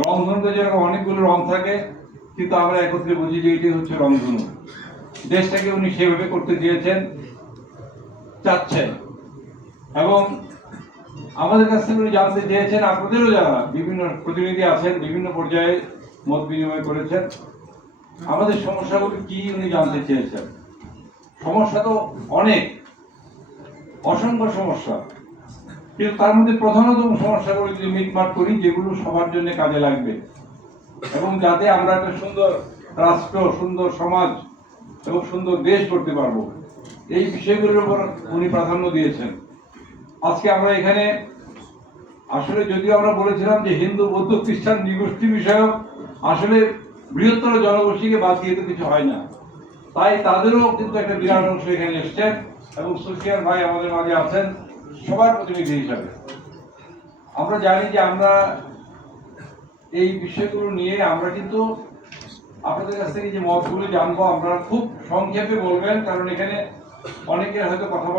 রংধনুতে যেরকম অনেকগুলো রং থাকে, কিন্তু আমরা একত্রে বুঝি যে এটি হচ্ছে রংধনু। দেশটাকে উনি সেভাবে করতে দিয়েছেন, চাচ্ছেন, এবং আমাদের কাছ থেকে উনি জানতে চেয়েছেন, আপনাদেরও যারা বিভিন্ন প্রতিনিধি আছেন বিভিন্ন পর্যায়ে মত বিনিময় করেছেন, আমাদের সমস্যাগুলো কি উনি জানতে চেয়েছেন। সমস্যা তো অনেক, অসংখ্য সমস্যা, কিন্তু তার মধ্যে প্রধানতম সমস্যাগুলো যদি মিটমাট করি, যেগুলো সবার জন্য কাজে লাগবে এবং যাতে আমরা একটা সুন্দর রাষ্ট্র, সুন্দর সমাজ এবং সুন্দর দেশ করতে পারবো, এই বিষয়গুলোর উপর উনি প্রাধান্য দিয়েছেন। আজকে আমরা এখানে আসলে যদিও আমরা বলেছিলাম যে হিন্দু বৌদ্ধ খ্রিস্টান নিগোষ্ঠী বিষয়ক আসলে বৃহত্তর জনগোষ্ঠীকে বাদ দিয়ে তো কিছু হয় না, তাই তাদেরও কিন্তু একটা বিরাট অংশ এখানে এসছেন এবং সুফিয়ান ভাই আমাদের মাঝে আছেন সবার প্রতিনিধি হিসাবে। আমরা জানি যে আমরা এই বিষয়গুলো নিয়ে আমরা কিন্তু আপনাদের কাছ থেকে যে মতগুলো জানবো, আমরা খুব সংক্ষেপে বলবেন, কারণ এখানে অনেকের হয়তো কথা